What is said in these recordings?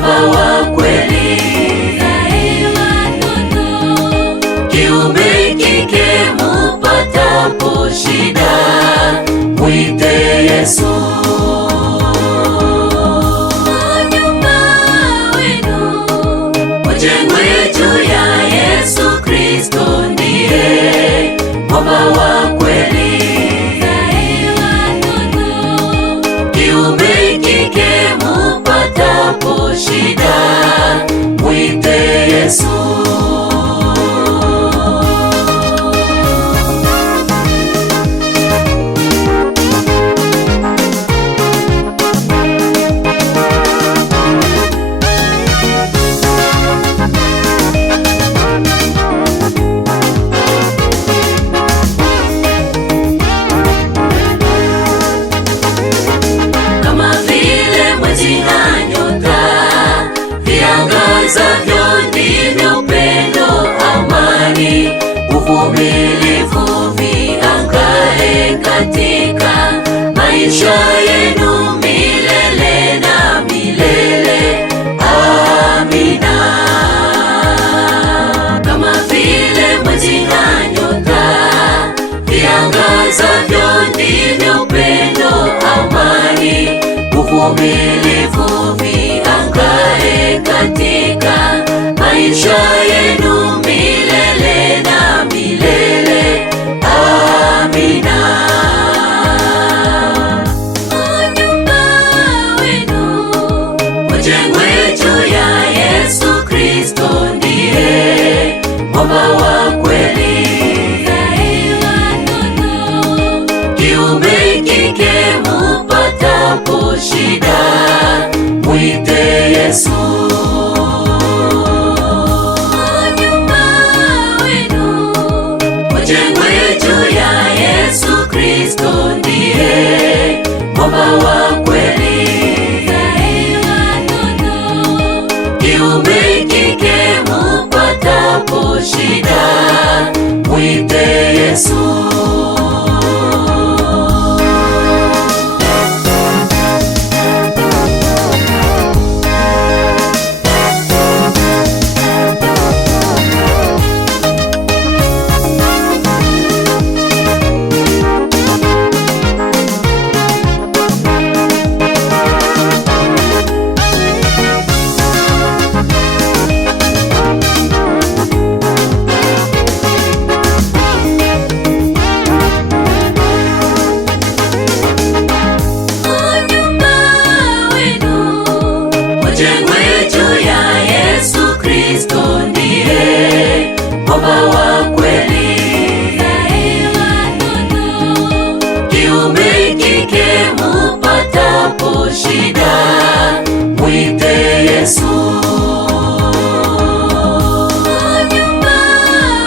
mwamba wa kweli. Kiumbe kike mupatapo shida, mwite Yesu. Nyumba wenu ujengwe juu ya Yesu Kristo, ndiye mwamba wa kweli. Kiumbe kike mupatapo shida, mwite Yesu. Viangazavyo ndivyo upendo, amani, uvumilivu viangae katika maisha yenu milele na milele. Amina. Kama vile mwezi na nyota viangazavyo ndivyo upendo, amani, uvumilivu viangae katika maisha yenu milele na milele. Amina. Nyumba wenu ujengwe juu ya Yesu Kristo, ndiye mwamba wa kweli. Kiumbe kike mupatapo shida, mwite Yesu. Nyumba wenu ujengwe juu ya Yesu Kristo, ndiye mwamba wa kweli. Kiumbe kike mupatapo shida, mwite Yesu. Ujengwe juu ya Yesu Kristo, ndiye mwamba wa kweli. Kiumbe kike mupatapo shida, mwite Yesu. Nyumba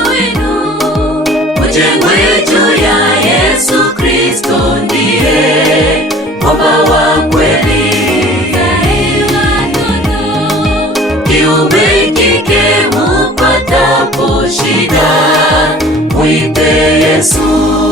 wenu ujengwe juu ya Yesu Kristo, ndiye mwamba wa kweli. Kiumbe kike mupatapo shida, mwite Yesu.